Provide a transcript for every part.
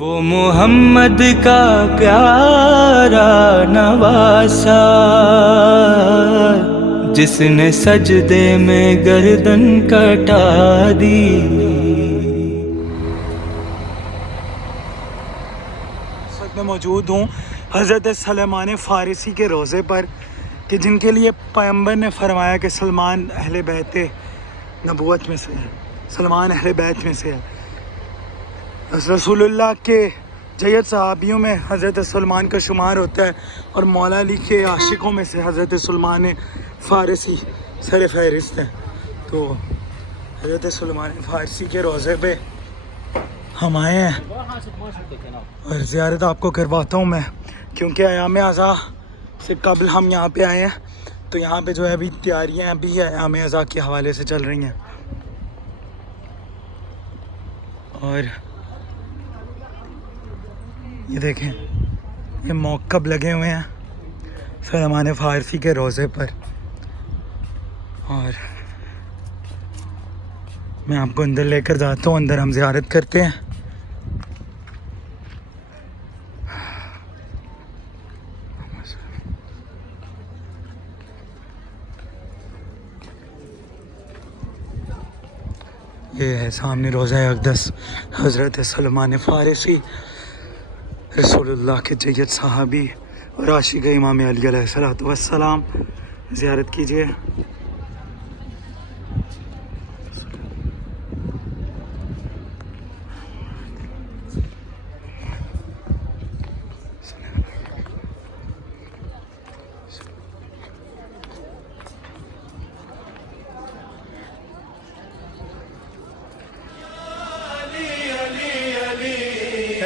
وہ محمد کا پیارا نواسا، جس نے سجدے میں گردن کٹا دی۔ اس وقت میں موجود ہوں حضرت سلمان فارسی کے روضے پر، کہ جن کے لیے پیغمبر نے فرمایا کہ سلمان اہل بیت نبوت میں سے ہے، سلمان اہل بیت میں سے ہے۔ رسول اللہ کے جید صحابیوں میں حضرت سلمان کا شمار ہوتا ہے، اور مولا علی کے عاشقوں میں سے حضرت سلمان فارسی سر فہرست ہیں۔ تو حضرت سلمان فارسی کے روضے پہ ہم آئے ہیں، اور زیارت آپ کو کرواتا ہوں میں، کیونکہ ایام اعضاء سے قبل ہم یہاں پہ آئے ہیں، تو یہاں پہ جو ہے ابھی تیاریاں بھی ایام اعضاء کے حوالے سے چل رہی ہیں۔ اور یہ دیکھیں، یہ موقب لگے ہوئے ہیں سلمان فارسی کے روضے پر، اور میں آپ کو اندر لے کر جاتا ہوں، اندر ہم زیارت کرتے ہیں۔ یہ ہے سامنے روضہ اقدس حضرت سلمان فارسی، رسول اللہ کے جید صحابی اور عاشق امام علی علیہ السلام۔ زیارت کیجیے۔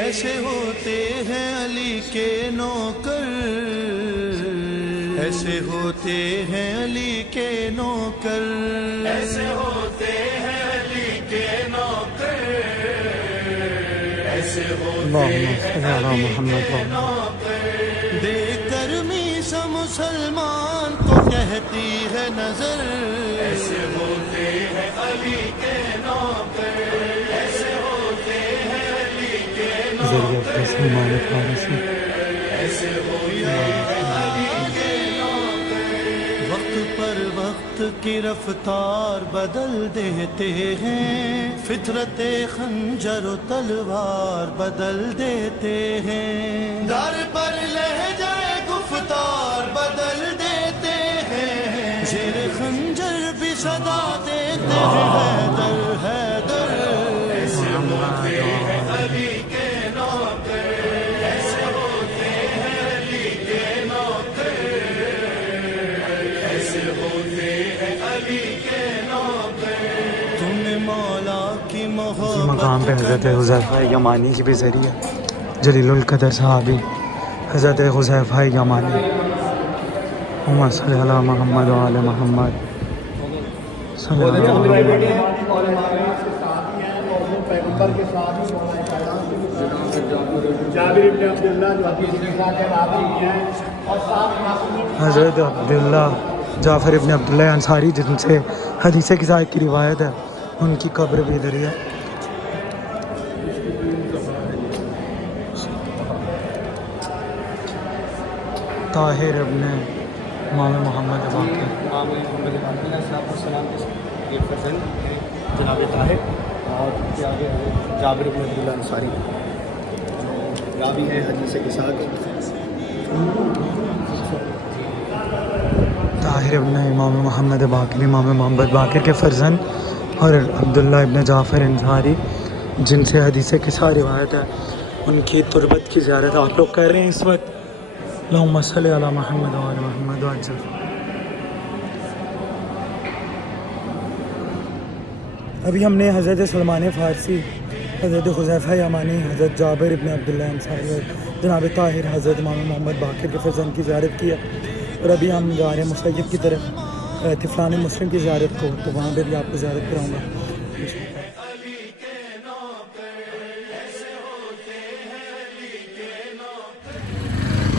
ایسے ہوتے ہیں علی کے نوکر، ایسے ہوتے ہیں علی کے نوکر، ایسے ہوتے ہیں علی کے نوکر، ایسے ہوتے ہیں علی کے نوکر۔ دے کر میسا مسلمان کو کہتی ہے نظر، ایسے ہوتے ہیں علی کے نوکر، ایسے ہوتے ہیں علی کے نوکر، سلمان فارسی۔ ایسے ہوتے ہیں علی کے نوکر۔ وقت پر وقت کی رفتار بدل دیتے ہیں، فطرت خنجر و تلوار بدل دیتے ہیں، در پر لہجہ گفتار بدل دیتے ہیں، زیر خنجر بھی صدا دیتے ہیں، حیدر حیدر۔ ایسے ہوتے ہیں علی کے نوکر، ایسے ہوتے ہیں علی کے نوکر، ایسے ہوتے ہیں علی کے نوکر۔ تمہیں مولا کی اسی مقام محبت پہ حضرت حذیفہ یمانی کی بھی ذریعہ جلیل القدر صحابی حضرت حذیفہ یمانی، اللہم صلی علی محمد و آل محمد، صلی اللہ علیہ وسلم۔ حضرت عبداللہ جعفر ابن عبداللہ انصاری، جن سے حدیث کسائے کی روایت ہے، ان کی قبر بھی ادھر ہی ہے۔ طاہر ابن امام محمد باقر، امام محمد باقر علیہ السلام کے ایک فرزند جناب طاہر، اور اس کے آگے جابر بن عبداللہ انصاری، جو راوی ہے حدیث کسا کے۔ طاہر ابن امام محمد باقر، امام محمد باقر کے فرزند، اور عبداللہ ابن جعفر انصاری، جن سے حدیث کسا روایت ہے، ان کی تربت کی زیارت آپ لوگ کر رہے ہیں اس وقت۔ اللہم صلی علی محمد و آل محمد وعجل۔ ابھی ہم نے حضرت سلمان فارسی، حضرت حذیفہ یمانی، حضرت جابر ابن عبداللہ انصاری اور جناب طاہر حضرت امام محمد باقر کے فرزند کی زیارت کی ہے، اور ابھی ہم جا رہے ہیں مسیب کی طرف، طفلان مسلم کی زیارت کو، تو وہاں پہ بھی آپ کو زیارت کراؤں گا۔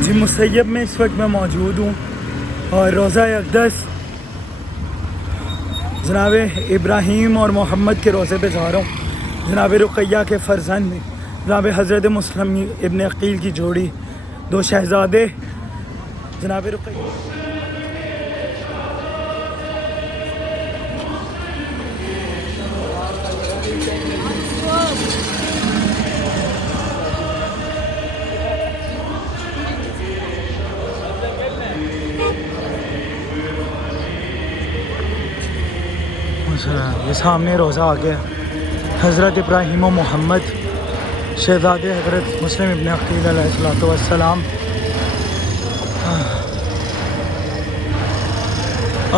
جی مسیب میں اس وقت میں موجود ہوں، اور روضہ اقدس جناب ابراہیم اور محمد کے روضے پہ جا رہا ہوں۔ جناب رقیہ کے فرزند جناب حضرت مسلم ابن عقیل کی جوڑی 2 شہزادے جناب رقیہ یہ سامنے روزہ آ گیا. حضرت ابراہیم و محمد شہزادے حضرت مسلم ابن عقیل علیہ السلام.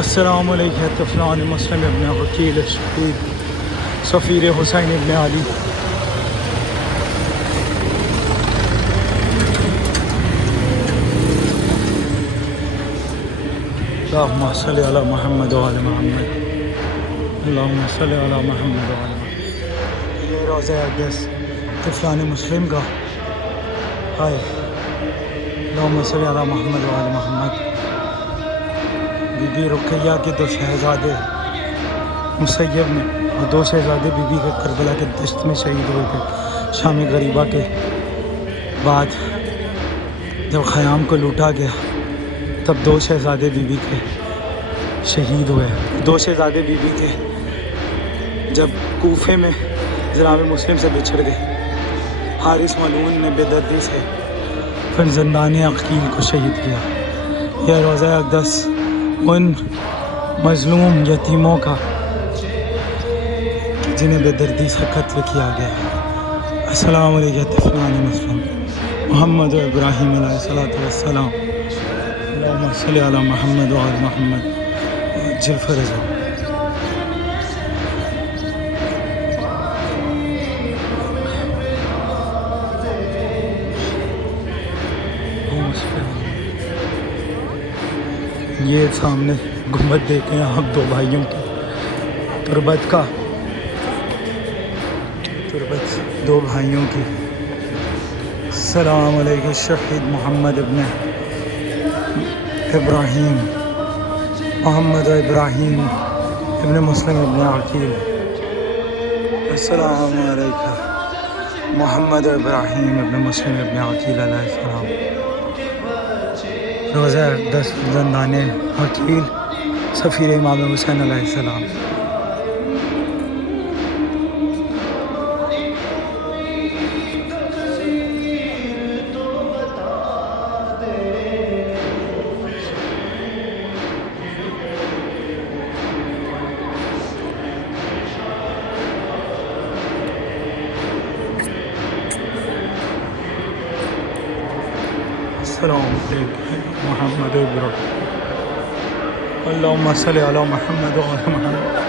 السلام علیکم طفلان مسلم ابن عقیل الشہید سفیر حسین ابن علی. اللہم صلی علی محمد و آل محمد. اللہم صلی علی محمد و آل محمد. یہ روزہ اقدس طفلان مسلم کا. ہائے اللہم صلی علی محمد و آل محمد. بی بی رقیہ کے 2 شہزادے مسیب میں اور 2 شہزادے بی بی کے کربلا کے دشت میں شہید ہوئے تھے. شام غریبہ کے بعد جب خیام کو لوٹا گیا تب 2 شہزادے بی بی کے شہید ہوئے. 2 شہزادے بی بی کے جب کوفے میں جناب مسلم سے بچھڑ گئے. حارث ملعون نے بے دردی سے پھر زندان عقیل کو شہید کیا. یہ روزہ اقدس ان مظلوم یتیموں کا جنہیں بے دردی سے قتل کیا گیا. السلام علیکم طفلان مسلم محمد و ابراہیم علیہ السلام. اللہم صلی علی محمد و آل محمد. جل فرض یہ سامنے گنبد دیکھیں آپ 2 بھائیوں کی تربت کا. تربت 2 بھائیوں کی. السلام علیکم شہید محمد ابن ابراہیم محمد ابراہیم ابن مسلم ابن عقیل. السلام علیکم محمد ابراہیم ابن مسلم ابن عقیل علیہ السلام. روزہ اقدس زندان عقیل سفیر امام حسین علیہ السلام. السلام علیکم محمد ابراہیم. اللہم صلی علی محمد و آل محمد.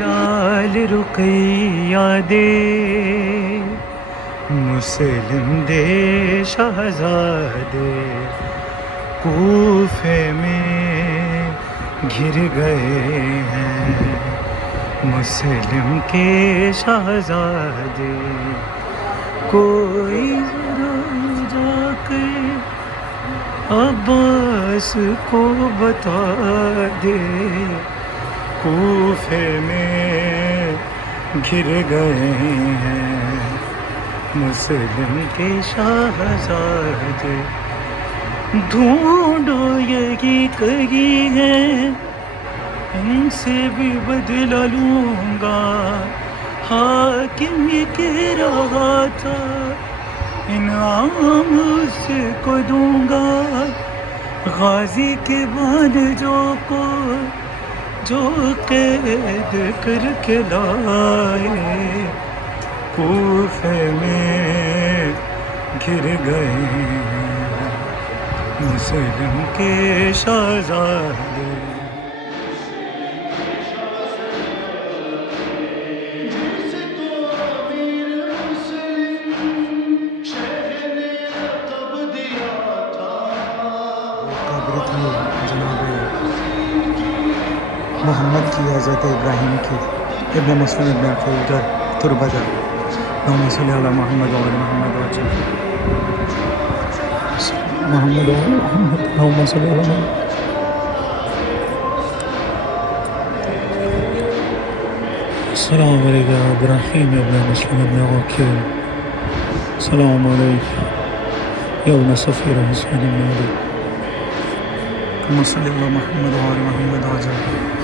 لال رقیہ دے مسلم دے شہزادے کوفے میں گر گئے ہیں. مسلم کے شہزادے کوئی ذرا جا کے عباس کو بتا دے. کوفے میں گر گئے ہیں مسلم کے شہزادے. ڈھونڈو یہی کہیں ہے ان سے بھی بدلہ لوں گا. حاکم یہ کہہ رہا تھا انعام اس کو دوں گا. غازی کے بعد جو قید کر کے لائے کوفے میں گر گئے مسلم کے شہزادے. قبر تھی جناب محمد کی, حضرت ابراہیم کی, ابن مسعود ابن عقیل ادھر تربدر. اللہم صلی علی محمد و علی محمد و عجل محمد و علی محمد. اللہم صلی علی محمد. السلام علیکم یا ابراہیم ابن مسلم ابن عقیل. السلام علیکم یا ابن صفیر حسین ابن علی. اللہم صلی علی محمد و علی محمد و عجل.